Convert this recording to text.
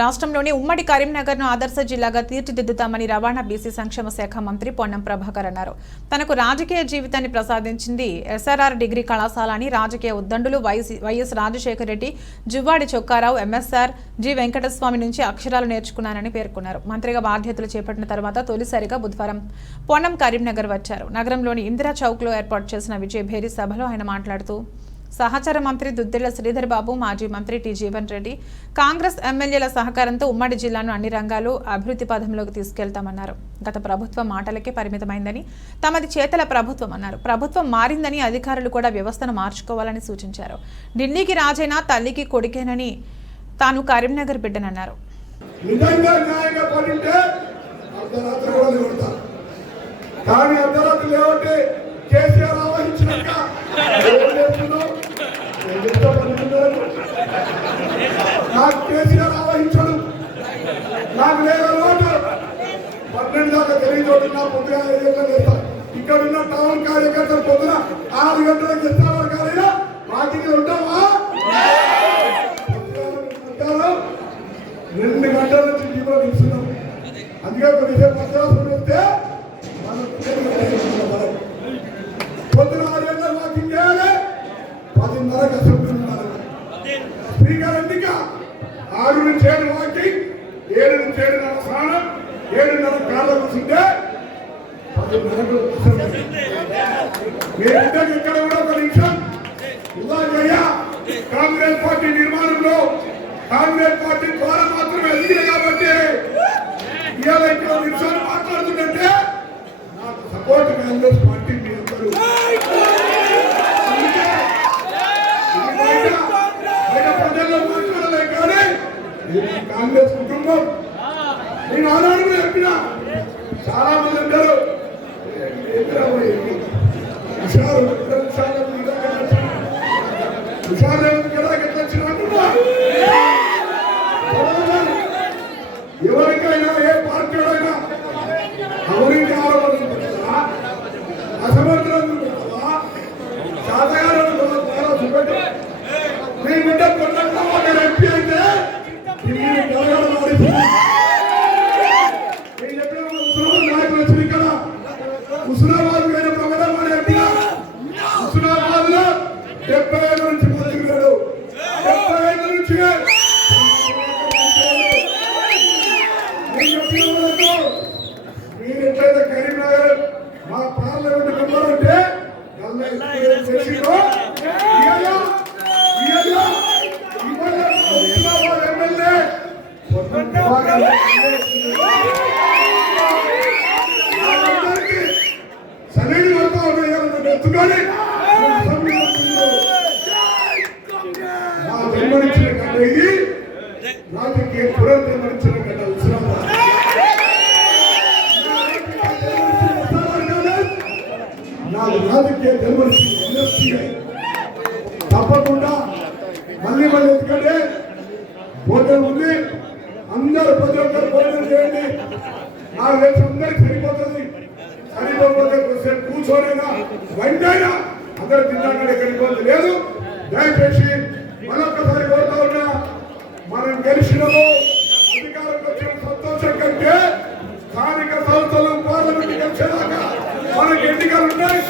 రాష్ట్రంలోని ఉమ్మడి కరీంనగర్ను ఆదర్శ జిల్లాగా తీర్చిదిద్దుతామని రవాణా బీసీ సంక్షేమ శాఖ మంత్రి పొన్నం ప్రభాకర్ అన్నారు. తనకు రాజకీయ జీవితాన్ని ప్రసాదించింది ఎస్ఆర్ఆర్ డిగ్రీ కళాశాల అని రాజకీయ ఉద్దండులు YS Rajasekhara Reddy, Juvvadi Chokkarao, MSR G Venkataswamy నుంచి అక్షరాలు నేర్చుకున్నానని పేర్కొన్నారు. మంత్రిగా బాధ్యతలు చేపట్టిన తర్వాత తొలిసారిగా బుధవారం పొన్నం కరీంనగర్ వచ్చారు. నగరంలోని ఇందిరా చౌక్లో ఏర్పాటు చేసిన విజయ భేరీ సభలో ఆయన మాట్లాడుతూ సహచార మంత్రి దుద్దిళ్ల శ్రీధర్ బాబు, మాజీ మంత్రి టి జీవన్ రెడ్డి, కాంగ్రెస్ ఎమ్మెల్యేల సహకారంతో ఉమ్మడి జిల్లాను అన్ని రంగాలు అభివృద్ధి పథంలోకి తీసుకెళ్తామన్నారు. గత ప్రభుత్వం మాటలకే పరిమితమైందని, తమది చేతల ప్రభుత్వం అన్నారు. ప్రభుత్వం మారిందని అధికారులు కూడా వ్యవస్థను మార్చుకోవాలని సూచించారు. ఢిల్లీకి రాజైనా తల్లికి కొడుకేనని తాను కరీంనగర్ బిడ్డనన్నారు. నాకు కేసీఆర్ ఆవహించడు, నాకు లేదా రోడ్డు 12 దాకా తెలియజోడున్నా పొద్దుగా 5 గంటలకు ఇస్తాను. ఇక్కడ ఉన్న టౌన్ కార్యకర్తలు పొద్దున 6 గంటలకు ఇస్తాను. కానీ వాటికి ఉంటావా? 2 గంటల నుంచి జీవో నిలుస్తున్నాం. అందుకే కొద్దిసేపు పత్రాలు వస్తే పొద్దున 6 గంటలకు వాకింగ్ చేయాలి, 10:30కి అసెంబ్లీ ఉండాలి. స్పీకర్ ఎన్నిక 6 నుంచి 7 వాకింగ్, 7 నుంచి 7:30 స్నానం, 7:30 కార్లో కూర్చుంటే 10:30కు మీరు ఇంటికి ఇక్కడ కూడా ఒక నిమిషం ఇలాగయ్యా. కాంగ్రెస్ పార్టీ నిర్మాణంలో కాంగ్రెస్ పార్టీ ద్వారా మాత్రమే ఎదిగింది కాబట్టి ఇవాళ ఇక్కడ నిమిషాలు మాట్లాడుతుంటే నాకు సపోర్ట్ కాంగ్రెస్ పార్టీ మీ అందరూ. ప్రజల్లో మాట్లాడలే కానీ కాంగ్రెస్ కుటుంబం నేను ఆనాడు చెప్పిన చాలా మంది ఉంటారు. ఎవరికైనా ఏ పార్టీలైనా అవినీతి ఆరోపణలు పెట్టాలా, అసమర్థులను పెట్టాలా, సాధారణ ద్వారా చూపెట్ట మీ బిడ్డ పొందకుండా ఒక ఎంపీ అయితే ఇక్కడ హుస్నాబాద్ వేరే ప్రమాదం ఎంపీ హుస్నాబాద్ లో 75 నుంచి మంత్రులు 75 నుంచి మీరు ఎట్లయితే కరీంనగర్ మా పార్లమెంట్ మెంబర్ అంటే ఎమ్మెల్యే సరైన వర్తం ఎత్తుకొని జన్మనిచ్చిన గడ్డ ఇది, రాజకీయ పునర్జన్మనిచ్చిన గడ్డ హుస్నాబాద్. నాకు రాజకీయ జన్మనిచ్చిన తప్పకుండా మళ్ళీ ఎందుకంటే భోజనం ఉంది, అందరూ ప్రతి ఒక్కరు భోజనం చేయండి. నాకు తెలిసి అందరికి సరిపోతుంది. సరిపోతే కొద్దిసేపు కూర్చోనైనా వెంటైనా అందరు తిన్నాక ఎక్కడికి పోతే లేదు. దయచేసి మరొకసారి కోరుతా ఉన్నా, మనం గెలిచినము అధికారంలో వచ్చిన సంతోషం కంటే స్థానిక సంస్థలు పార్లమెంట్ గెలిచేదాకా మనకి ఎన్నికలు ఉన్నాయి.